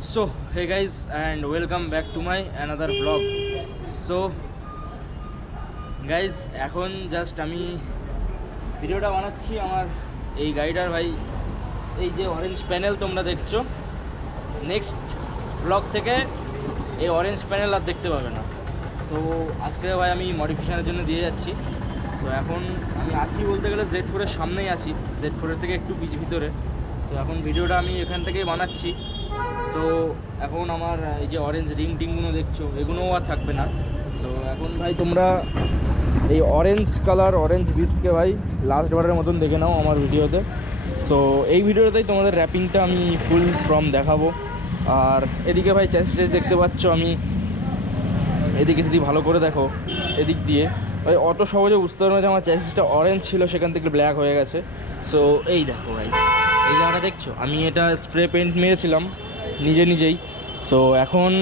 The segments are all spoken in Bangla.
So hey guys, and welcome back to my another vlog. So guys, এখন জাস্ট আমি ভিডিওটা বানাচ্ছি আমার এই গাড়িটার ভাই, এই যে অরেঞ্জ প্যানেল তোমরা দেখছো, নেক্সট ব্লগ থেকে এই অরেঞ্জ প্যানেল আর দেখতে পাবে না। সো আজকে ভাই আমি মডিফিকেশনের জন্য দিয়ে যাচ্ছি। সো এখন আমি আছি বলতে গেলে Z4-এর সামনেই আছি, Z4-এর থেকে একটু ভিতরে। সো এখন ভিডিওটা আমি এখান থেকেই বানাচ্ছি। সো এখন আমার এই যে অরেঞ্জ টিংগুলো দেখছো, এগুলোও আর থাকবে না। সো এখন ভাই তোমরা এই অরেঞ্জ কালার অরেঞ্জ বিস্টকে ভাই লাস্ট বারের মতন দেখে নাও আমার ভিডিওতে। সো এই ভিডিওতেই তোমাদের র্যাপিংটা আমি ফুল ফ্রম দেখাবো। আর এদিকে ভাই চেস দেখতে পাচ্ছ, আমি এদিকে যদি ভালো করে দেখো এদিক দিয়ে ভাই অত সহজে বুঝতে পারবে যে আমার চেসিসটা অরেঞ্জ ছিল, সেখান থেকে ব্ল্যাক হয়ে গেছে। সো এই দেখো ভাই, এই জায়গাটা দেখছো, আমি এটা স্প্রে পেন্ট মেরেছিলাম নিজেই। সো এখন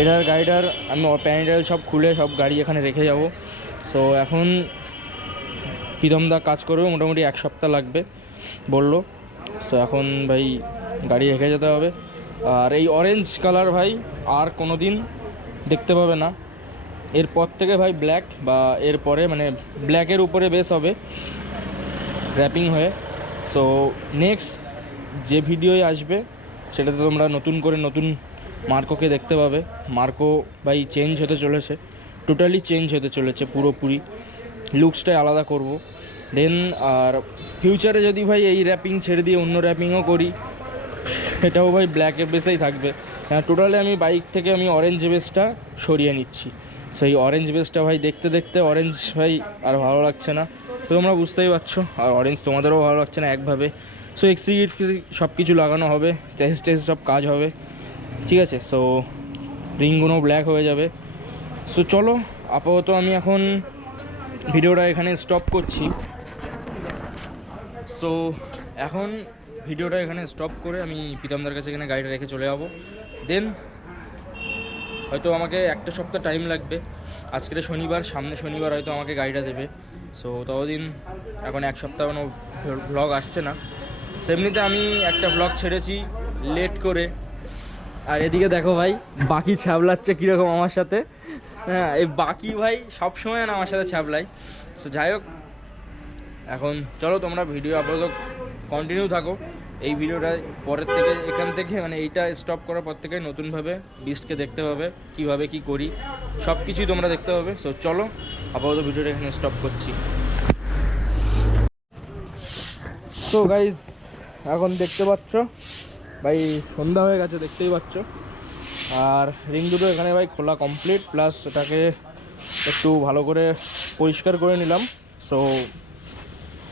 এটার গাড়িটার আমি প্যান্ডেল সব খুলে সব গাড়ি এখানে রেখে যাব। সো এখন প্রীতমদা কাজ করবে, মোটামুটি 1 সপ্তাহ লাগবে বললো। সো এখন ভাই গাড়ি রেখে যেতে হবে। আর এই অরেঞ্জ কালার ভাই আর কোনো দিন দেখতে পাবে না, এরপর থেকে ভাই ব্ল্যাক বা এরপরে মানে ব্ল্যাকের উপরে বেস হবে র্যাপিং হয়ে। সো নেক্সট যে ভিডিওই আসবে সেটাতে তোমরা নতুন করে নতুন মার্কোকে দেখতে পাবে। মার্কো ভাই চেঞ্জ হতে চলেছে, টোটালি চেঞ্জ হতে চলেছে, পুরোপুরি লুকসটাই আলাদা করব। দেন আর ফিউচারে যদি ভাই এই র্যাপিং ছেড়ে দিয়ে অন্য র্যাপিংও করি, এটাও ভাই ব্ল্যাকের বেসেই থাকবে। হ্যাঁ, টোটালি আমি বাইক থেকে আমি অরেঞ্জ বেসটা সরিয়ে নিচ্ছি। সেই অরেঞ্জ বেসটা ভাই দেখতে অরেঞ্জ ভাই আর ভালো লাগছে না, তো তোমরা বুঝতেই পারছো। আর অরেঞ্জ তোমাদেরও ভালো লাগছে না একভাবে। সো এক্সিট সব কিছু লাগানো হবে, চেস সব কাজ হবে, ঠিক আছে। সো রিংগুলো ব্ল্যাক হয়ে যাবে। সো চলো আপাতত আমি এখন ভিডিওটা এখানে স্টপ করছি। সো এখন ভিডিওটা এখানে স্টপ করে আমি প্রীতমদার কাছে এখানে গাড়িটা রেখে চলে যাবো। দেন হয়তো আমাকে 1 সপ্তাহ টাইম লাগবে। আজকের শনিবার, সামনে শনিবার হয়তো আমাকে গাড়িটা দেবে। সো ততদিন এখন 1 সপ্তাহ কোনো ভ্লগ আসছে না। সেমনিতে আমি একটা ভ্লগ ছেড়েছি লেট করে। আর এদিকে দেখো ভাই বাকি ছ্যাবলাচ্ছে কীরকম আমার সাথে। হ্যাঁ, এই বাকি ভাই সবসময় না আমার সাথে ছ্যাবলাই। সো যাই হোক, এখন চলো তোমরা ভিডিও আপাতত কন্টিনিউ থাকো। এই ভিডিওটা পরের থেকে এখান থেকে মানে এইটা স্টপ করার পর থেকে নতুনভাবে বিস্টকে দেখতে পাবে, কীভাবে কি করি সব কিছুই তোমরা দেখতে পাবে। সো চলো আপাতত ভিডিওটা এখানে স্টপ করছি। সো গাইজ এখন দেখতে পাচ্ছ ভাই সন্ধ্যা হয়ে গেছে, দেখতেই পাচ্ছ। আর রিং দুটো এখানে ভাই খোলা কমপ্লিট, প্লাস এটাকে একটু ভালো করে পরিষ্কার করে নিলাম। সো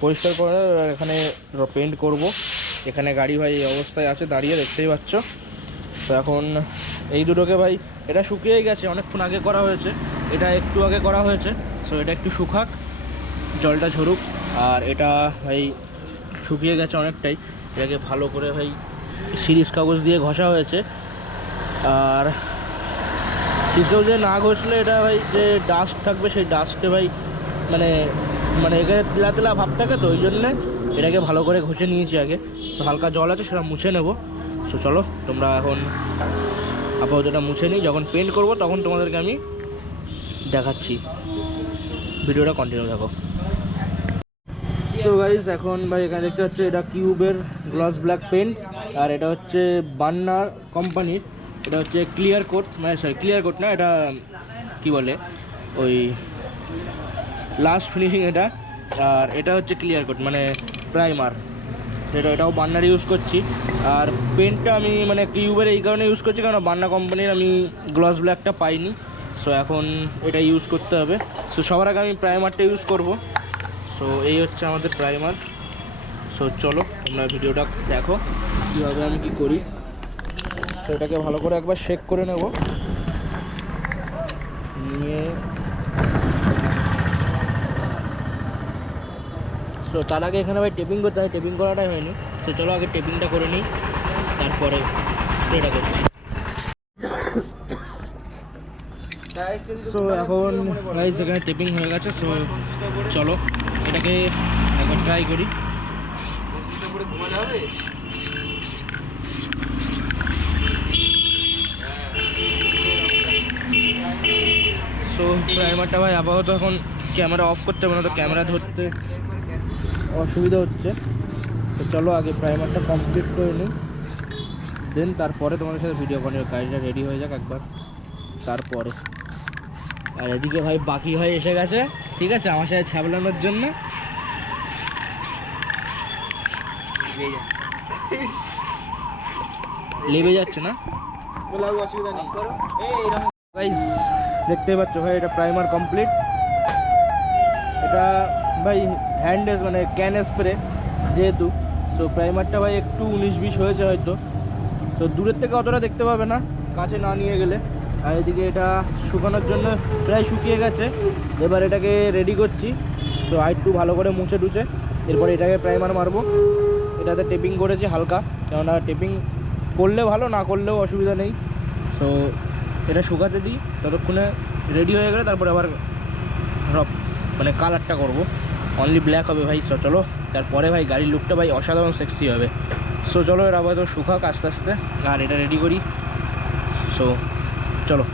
পরিষ্কার করে এখানে পেন্ট করব। এখানে গাড়ি ভাই এই অবস্থায় আছে দাঁড়িয়ে, দেখতেই পাচ্ছ। তো এখন এই দুটোকে ভাই এটা শুকিয়েই গেছে, অনেকক্ষণ আগে করা হয়েছে, এটা একটু আগে করা হয়েছে। সো এটা একটু শুকাক, জলটা ঝরুক। আর এটা ভাই শুকিয়ে গেছে অনেকটাই, এটাকে ভালো করে ভাই সিরিজ কাগজ দিয়ে ঘষা হয়েছে। আর সিরিজ কাগজ দিয়ে না ঘষলে এটা ভাই যে ডাস্ট থাকবে সেই ডাস্টে ভাই মানে এখানে তেলা ভাব থাকে, তো ওই জন্যে এটাকে ভালো করে ঘষে নিয়েছি আগে। সো হালকা জল আছে সেটা মুছে নেব। সো চলো তোমরা এখন আপাতত এটা মুছে নিই, যখন পেন্ট করব তখন তোমাদেরকে আমি দেখাচ্ছি। ভিডিওটা কন্টিনিউ থাকো। তো গাইস এখন ভাই এখানে দেখতে হচ্ছে এটা কিউবের গ্লস ব্ল্যাক পেন্ট, আর এটা হচ্ছে বান্নার কোম্পানির, এটা হচ্ছে ক্লিয়ার কোট, মানে ক্লিয়ার কোট না, এটা কি বলে ওই লাস্ট ফিনিশিং এটা। আর এটা হচ্ছে ক্লিয়ার কোট মানে প্রাইমার, এটাও বান্নার ইউজ করছি। আর পেন্টটা আমি মানে কিউবের এই কারণে ইউজ করছি কারণ বান্না কোম্পানির আমি গ্লস ব্ল্যাকটা পাইনি। সো এখন এটা ইউজ করতে হবে। সো সবার আগে আমি প্রাইমারটা ইউজ করব। সো এই হচ্ছে আমাদের প্রাইমার। সো চলো তোমরা ভিডিওটা দেখো কীভাবে আমি কি করি। তো এটাকে ভালো করে একবার শেক করে নেব, নিয়ে সো তার আগে এখানে ভাই টেপিং করতে হয়, টেপিং করাটাই হয়নি। সো চলো আগে টেপিংটা করে নিই, তারপরে স্প্রেটা করছি। সো এখন গাইস এখানে টেপিং হয়ে গেছে। সো চলো এটাকে একবার ট্রাই করি। প্রাইমারটা ভাই আপাতত এখন ক্যামেরা অফ করতে হবে না, তো ক্যামেরা ধরতে অসুবিধা হচ্ছে। তো চলো আগে প্রাইমারটা কমপ্লিট করে নিই, দেন তারপরে তোমাদের সাথে ভিডিও করার। গাড়িটা রেডি হয়ে যাক একবার, তারপরে। আর এদিকে ভাই বাকি ভাই এসে গেছে, ঠিক আছে, আমার সাথে ছাবলানোর জন্য। লেবে যাচ্ছে না গাইস, দেখতেই পাচ্ছ ভাই এটা প্রাইমার কমপ্লিট। এটা ভাই হ্যান্ড মানে ক্যান স্প্রে যেহেতু, সো প্রাইমারটা ভাই একটু 19-20 হয়েছে হয়তো, তো দূরের থেকে অতটা দেখতে পাবে না কাছে না নিয়ে গেলে। আর এদিকে এটা শুকানোর জন্য প্রায় শুকিয়ে গেছে, এবার এটাকে রেডি করছি। তো একটু ভালো করে মুছে টুছে এরপরে এটাকে প্রাইমার মারবো। এটাতে টেপিং করেছি হালকা, কেননা টেপিং করলে ভালো, না করলেও অসুবিধা নেই। সো এটা শুকাতে দিই, ততক্ষণে রেডি হয়ে গেলে তারপরে আবার মানে কালারটা করবো, অনলি ব্ল্যাক হবে ভাই। চলো তারপরে ভাই গাড়ির লুকটা ভাই অসাধারণ সেক্সি হবে। সো চলো এর আবার তো শুকাক আস্তে আস্তে, আর এটা রেডি করি। সো চলো।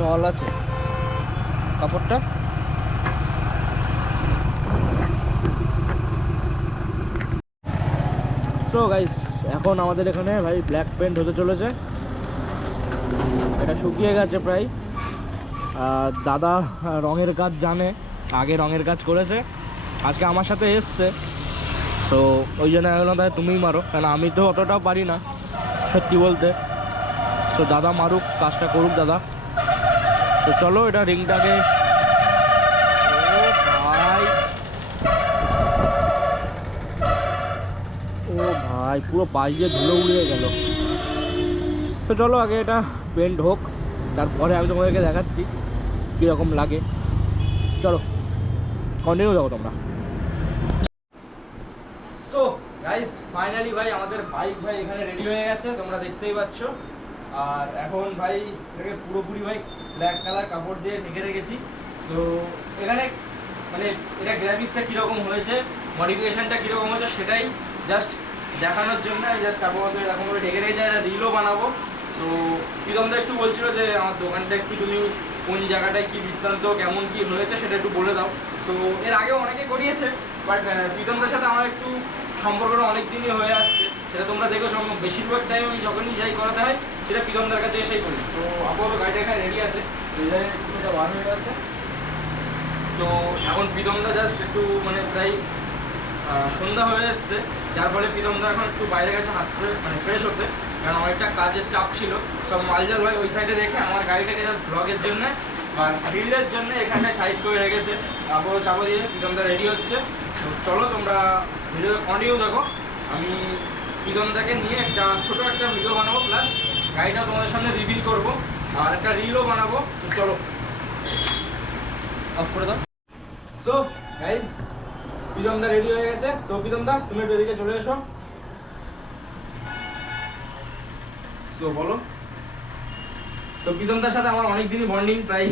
জল আছে কাপড়টা। সো গাইস এখন আমাদের এখানে ভাই ব্ল্যাক পেন্ট হতে চলেছে। এটা শুকিয়ে গেছে প্রায়। দাদা রঙের কাজ জানে, আগে রঙের কাজ করেছে, আজকে আমার সাথে এসছে। সো ওই জন্য বললাম তাই তুমিই মারো, কারণ আমি তো অতটাও পারি না সত্যি বলতে। তো দাদা মারুক, কাজটা করুক দাদা। তো চলো এটা রিংটাকে, ও ভাই ও ভাই পুরো বাইরে ধুলো উড়িয়ে গেল। তো চলো আগে এটা পেন্ট হোক, তারপরে আমি তোমাদেরকে দেখাচ্ছি কীরকম লাগে। চলো কন্টিনিউ দেখো তোমরা। সো গাইস ফাইনালি ভাই আমাদের বাইক ভাই এখানে রেডি হয়ে গেছে, তোমরা দেখতেই পাচ্ছ। আর এখন ভাই এটাকে পুরোপুরি ভাই ব্ল্যাক কালার কাপড় দিয়ে ঢেকে রেখেছি। সো এখানে মানে এটা গ্রাফিক্সটা কীরকম হয়েছে, মডিফিকেশানটা কীরকম হয়েছে সেটাই জাস্ট দেখানোর জন্য আমি জাস্ট কাপড় এরকম করে ঢেকে রেখেছি। একটা রিলও বানাবো। সো প্রীতমদা একটু বলছিল যে আমার দোকানটা একটু তুমি কোন জায়গাটায় কী বৃত্তান্ত কেমন কী হয়েছে সেটা একটু বলে দাও। সো এর আগেও অনেকে করিয়েছে, বাট প্রীতমদার সাথে আমার একটু সম্পর্কটা অনেক দিনই হয়ে আসছে, সেটা তোমরা দেখো। বেশিরভাগ টাইম আমি যখনই যাই করাতে হয় সেটা প্রীতমদার কাছে এসেই করি। তো আপাতত গাড়িটা এখানে রেডি আছে, এটা বার হয়ে গেছে। তো এখন প্রীতমদা জাস্ট একটু মানে প্রায় সন্ধ্যা হয়ে এসছে, যার ফলে প্রীতমদা এখন একটু বাইরে গেছে হাত মানে ফ্রেশ হতে, কারণ অনেকটা কাজের চাপ ছিল। সব মালজাল ভাই ওই সাইডে রেখে আমার গাড়িটাকে জাস্ট ব্লগের জন্য বা রিলের জন্য এখানটায় সাইড করে রেখেছে। তারপরে চাপা দিয়ে প্রীতমদা রেডি হচ্ছে। চলো তোমরা ভিডিও কন্টিনিউ দেখো। আমি প্রীতমদাকে নিয়ে একটা ছোটো একটা ভিডিও বানাবো, প্লাস গাড়িটাও তোমাদের সামনে রিভিল করবো, আর একটা রিলও বানাবো। চলো অফ করে দাও। সো গাইস প্রীতমদা রেডি হয়ে গেছে। সো প্রীতমদা তুমি একটু এদিকে চলে এসো। সো বলো। তো প্রীতমদার সাথে আমার অনেক দিনই বন্ডিং, প্রায়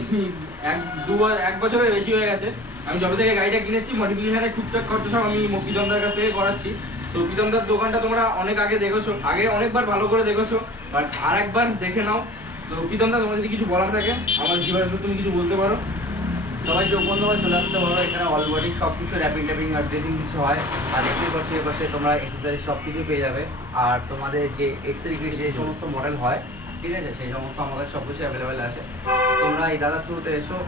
এক বছরের বেশি হয়ে গেছে। আমি যবে থেকে গাড়িটা কিনেছি মডিফিকেশনের টুকটাক খরচা সব আমি প্রীতমদার কাছ থেকে করাচ্ছি। সো প্রীতমদার দোকানটা তোমরা অনেক আগে দেখেছো, আগে অনেকবার ভালো করে দেখেছো, বাট আর একবার দেখে নাও। সো প্রীতমদা তোমার যদি কিছু বলার থাকে আমার ভিউয়ার্সদের তুমি কিছু বলতে পারো। সবাই চোখ বন্ধ করে চলে আসতে পারো, এখানে অলবডি সব কিছু র্যাপিং ট্যাপিং আর ব্রিদিং কিছু হয়। আর দেখতে পাচ্ছি এপাশে তোমরা এক্সেসরিজ সব কিছু পেয়ে যাবে। আর তোমাদের যে এক্সেরিকের যে সমস্ত মডেল হয়, ঠিক আছে, সেই সমস্ত আমাদের সব কিছু অ্যাভেলেবেল আছে। তোমরা এই দাদার থ্রুতে এসো,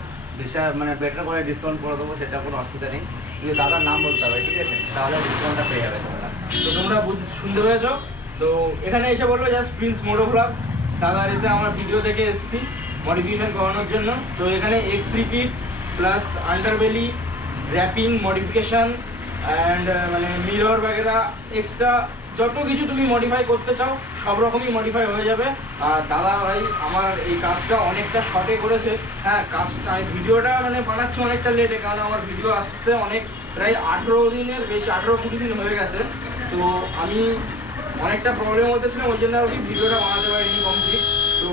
বিশাল মানে বেটার করে ডিসকাউন্ট করে দেবো, সেটা কোনো অসুবিধা নেই, কিন্তু দাদার নাম বলতে হবে, ঠিক আছে, তাহলে ডিসকাউন্টটা পেয়ে যাবে তোমরা। তো তোমরা শুনতে পেয়েছো। তো এখানে এসে বলবো জাস্ট প্রিন্স মোটো ব্লগ, দাদার এতে আমার ভিডিও দেখে এসেছি মডিফিকেশন করানোর জন্য। তো এখানে X3 kit plus underbelly wrapping modification and মানে মিরর বাগেরা এক্সট্রা যত কিছু তুমি মডিফাই করতে চাও সব রকমই মডিফাই হয়ে যাবে। আর দাদা ভাই আমার এই কাজটা অনেকটা শর্টে করেছে। হ্যাঁ, কাজটা ভিডিওটা মানে বানাচ্ছি অনেকটা লেটে, কারণ আমার ভিডিও আসতে অনেক প্রায় 18 দিনের বেশি, 18-20 দিন হয়ে গেছে। তো আমি অনেকটা প্রবলেমের মধ্যে ছিলাম, ওই জন্য আর কি ভিডিওটা বানাতে পারিনি কমপ্লিট। তো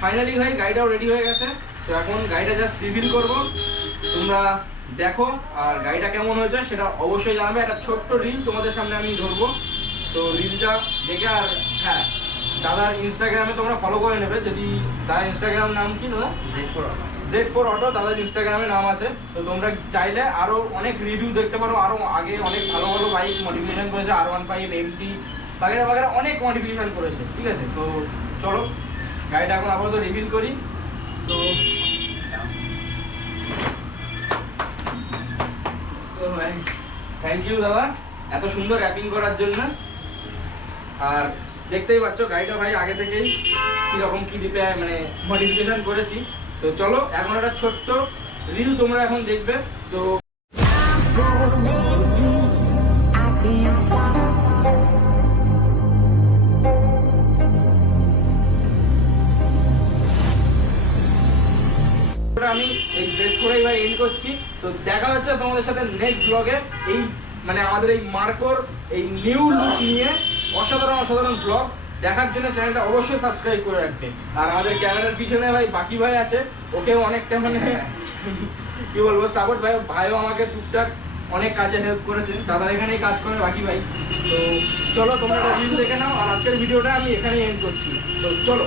ফাইনালি ভাই গাড়িটাও রেডি হয়ে গেছে। তো এখন গাড়িটা জাস্ট রিভিল করবো, তোমরা দেখো। আর গাড়িটা কেমন হয়েছে সেটা অবশ্যই জানাবে। একটা ছোট্ট রিল তোমাদের সামনে আমি ধরবো, তো রিলটা দেখে। আর হ্যাঁ, দাদার ইনস্টাগ্রামে তোমরা ফলো করে নেবে, যদি দাদার ইনস্টাগ্রাম নাম কি দাদা? Z4 Auto দাদার ইনস্টাগ্রামে নাম আছে। তো তোমরা চাইলে আরও অনেক রিভিউ দেখতে পারো, আরও আগে অনেক ভালো ভালো বাইক মডিফিকেশান করেছে, R15 MT বাগেরা বাগেরা অনেক মডিফিকেশান করেছে, ঠিক আছে। সো চলো গাড়িটা এখন আপাতত রিভিল করি। সো থ্যাংক ইউ দাদা এত সুন্দর র্যাপিং করার জন্য। আর দেখতেই পাচ্ছ গাড়িটা ভাই আগে থেকেই কীরকম কী দিতে মানে মডিফিকেশান করেছি। তো চলো এখন একটা ছোট্ট রিল তোমরা এখন দেখবে। সো আমি এই Z4 ভাই এন্ড করছি। সো দেখা হচ্ছে তোমাদের সাথে নেক্সট ব্লগে। এই মানে আমাদের এই মার্কোর এই নিউ লুক নিয়ে অসাধারণ অসাধারণ ব্লগ দেখার জন্য চ্যানেলটা অবশ্যই সাবস্ক্রাইব করে রাখবে। আর আমাদের ক্যামেরার পিছনে ভাই বাকি ভাই আছে, ওকেও অনেকটা মানে কি বলবো সাপোর্ট, ভাইও আমাকে টুকটাক অনেক কাজে হেল্প করেছে। দাদা এখানেই কাজ করে বাকি ভাই। তো চলো তোমরা রিভিউ দেখে নাও। আর আজকের ভিডিওটা আমি এখানেই এন্ড করছি। তো চলো।